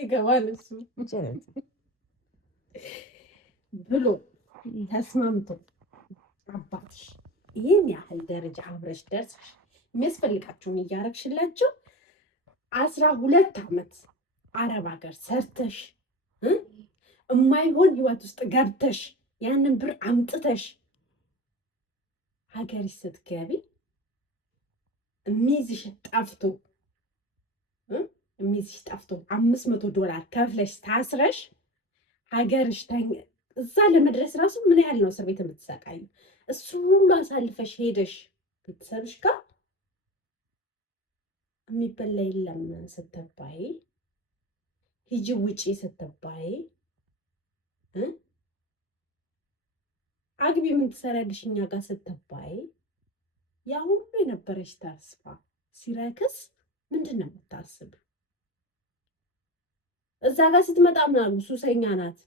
ሊገባን እሱ ብሎ ተስማምቶ አባትሽ ይህን ያህል ደረጃ አብረሽ ደርሰሽ የሚያስፈልጋቸውን እያረግሽላቸው 12 ዓመት አረብ ሀገር ሰርተሽ የማይሆን ህይወት ውስጥ ገብተሽ ያንን ብር አምጥተሽ ሀገርሽ ስትገቢ የሚይዝሽ ጠፍቶ 500 ዶላር ከፍለሽ ታስረሽ ሀገርሽ እዛ ለመድረስ ራሱ ምን ያህል ነው እስር ቤት የምትሰቃዩ? እሱ ሁሉ አሳልፈሽ ሄደሽ ቤተሰብሽ ጋር የሚበላ የለም ስትባይ፣ ሂጂ ውጪ ስትባይ፣ አግቢ ምን ትሰሪያለሽ እኛ ጋር ስትባይ፣ ያ ሁሉ የነበረች ተስፋ ሲረክስ ምንድን ነው የምታስብ? እዛ ጋር ስትመጣ ምን አሉ? ሱሰኛ ናት፣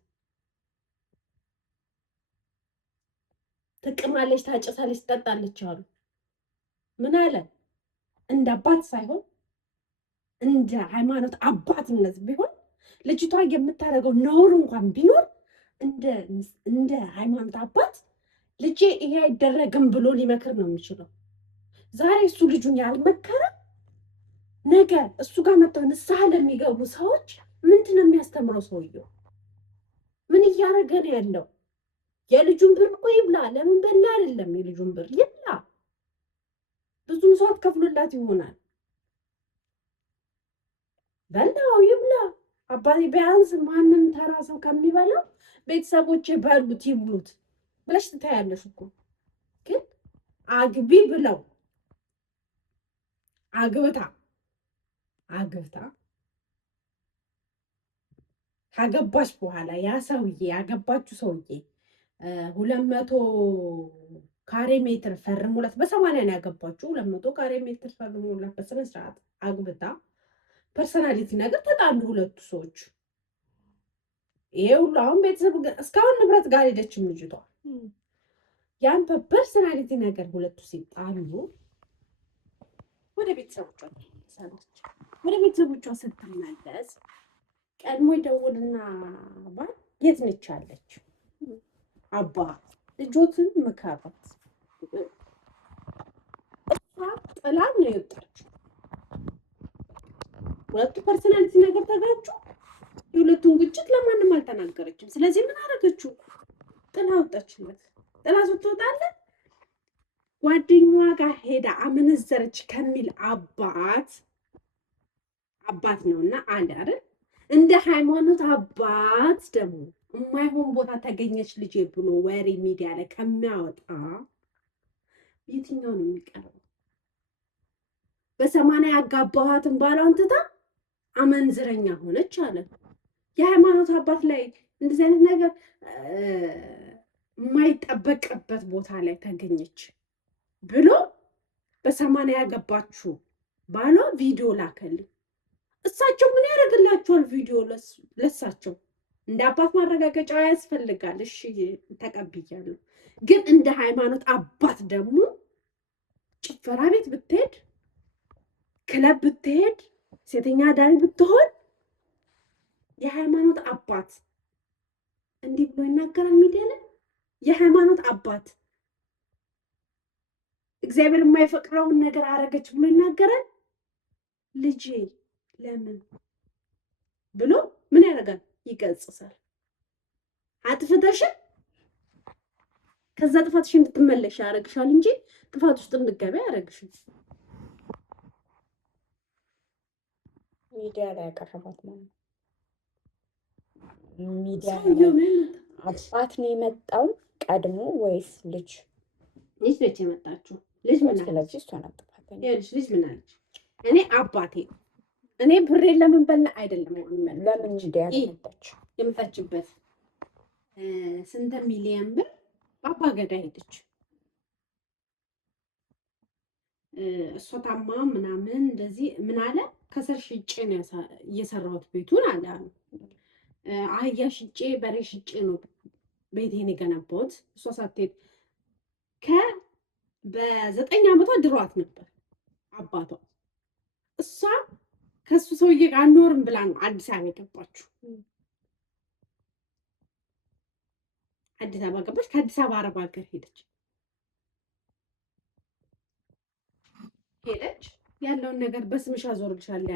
ትቅማለች፣ ታጨሳለች፣ ትጠጣለች አሉ። ምን አለ? እንደ አባት ሳይሆን እንደ ሃይማኖት አባትነት ቢሆን ልጅቷ የምታደርገው ነውር እንኳን ቢኖር እንደ ሃይማኖት አባት ልጄ ይሄ አይደረግም ብሎ ሊመክር ነው የሚችለው። ዛሬ እሱ ልጁን ያልመከረ ነገ እሱ ጋር መጥተው ንስሐ ለሚገቡ ሰዎች ምንድን ነው የሚያስተምረው? ሰውየው ምን እያደረገ ነው ያለው? የልጁን ብር እኮ ይብላ። ለምን በላ አይደለም፣ የልጁን ብር ይብላ። ብዙም ሰዓት ከፍሎላት ይሆናል። በላው ይብላ። አባቴ ቢያንስ ማንም ተራ ሰው ከሚበላው ቤተሰቦቼ በሉት ይብሉት ብለሽ ትታያለሽ እኮ። ግን አግቢ ብለው አግብታ ካገባች በኋላ ያ ሰውዬ ያገባችሁ ሰውዬ 200 ካሬ ሜትር ፈርሙላት። በ80 ነው ያገባችሁ። 200 ካሬ ሜትር ፈርሙላት በስነ ስርዓት አግብታ ፐርሰናሊቲ ነገር ተጣሉ ሁለቱ ሰዎች። ይሄ ሁሉ አሁን ቤተሰብ እስካሁን ንብረት ጋር ሄደችም ልጅቷ። ያን በፐርሰናሊቲ ነገር ሁለቱ ሲጣሉ ወደ ቤተሰቦቿ ተመለሰች። ወደ ቤተሰቦቿ ስትመለስ ቀድሞ ይደውልና ባል የት ነች አለች። አባ ልጆትን ምከራት። እሷ ጥላ ነው የወጣችው። ሁለቱ ፐርሰናሊቲ ነገር ተጋጩ። የሁለቱን ግጭት ለማንም አልተናገረችም። ስለዚህ ምን አደረገችው? ጥላ ወጣችለት። ጥላ ስትወጣለት ጓደኛዋ ጋር ሄዳ አመነዘረች ከሚል አባት ነውና አለ አይደል? እንደ ሃይማኖት አባት ደግሞ የማይሆን ቦታ ተገኘች ልጄ ብሎ ወሬ ሚዲያ ላይ ከሚያወጣ የትኛው ነው የሚቀርበው? በ80 ያጋባኋትን ባሏን ትታ አመንዝረኛ ሆነች አለ። የሃይማኖት አባት ላይ እንደዚህ አይነት ነገር የማይጠበቅበት ቦታ ላይ ተገኘች ብሎ በ80 ያገባችሁ ባሏ ቪዲዮ ላከልኝ። እሳቸው ምን ያደርግላችኋል? ቪዲዮ ለሳቸው እንደ አባት ማረጋገጫ ያስፈልጋል። እሺ ተቀብያለሁ። ግን እንደ ሃይማኖት አባት ደግሞ ጭፈራ ቤት ብትሄድ፣ ክለብ ብትሄድ፣ ሴተኛ አዳሪ ብትሆን የሃይማኖት አባት እንዲህ ብሎ ይናገራል ሚዲያ ላይ። የሃይማኖት አባት እግዚአብሔር የማይፈቅረውን ነገር አረገች ብሎ ይናገራል። ልጄ ለምን ብሎ ምን ያደርጋል? ይገጽሳል። አጥፍተሽን ከዛ ጥፋትሽ እንድትመለሽ ያደርግሻል እንጂ ጥፋት ውስጥ እንድትገቢ አያደርግሽም። ሚዲያ ላይ ያቀረባት ማለት ሚዲያ አባት ነው የመጣው ቀድሞ ወይስ ልጅ? ልጅ ነች የመጣችው። ልጅ ምን አለች? እሷ ናት ጥፋት። ልጅ ምን አለች? እኔ አባቴ እኔ ብሬን ለምን በላ አይደለም። ለምን ሚዲያ ላይ የመጣችበት ስንት ሚሊዮን ብር በአባ ገዳ ሄደች። እሷ ታማ ምናምን እንደዚህ ምን አለ ከስር ሽጬ ነው እየሰራሁት ቤቱን አለ። አህያ ሽጬ በሬ ሽጬ ነው ቤቴን የገነባሁት። እሷ ሳትሄድ በ9 ዓመቷ ድሯት ነበር አባቷ። እሷ ከሱ ሰውዬ ጋር አኖርም ብላ ነው አዲስ አበባ የገባችሁ። አዲስ አበባ ገባች። ከአዲስ አበባ አረብ ሀገር ሄደች ያለውን ነገር በስምሽ አዞርልሻለሁ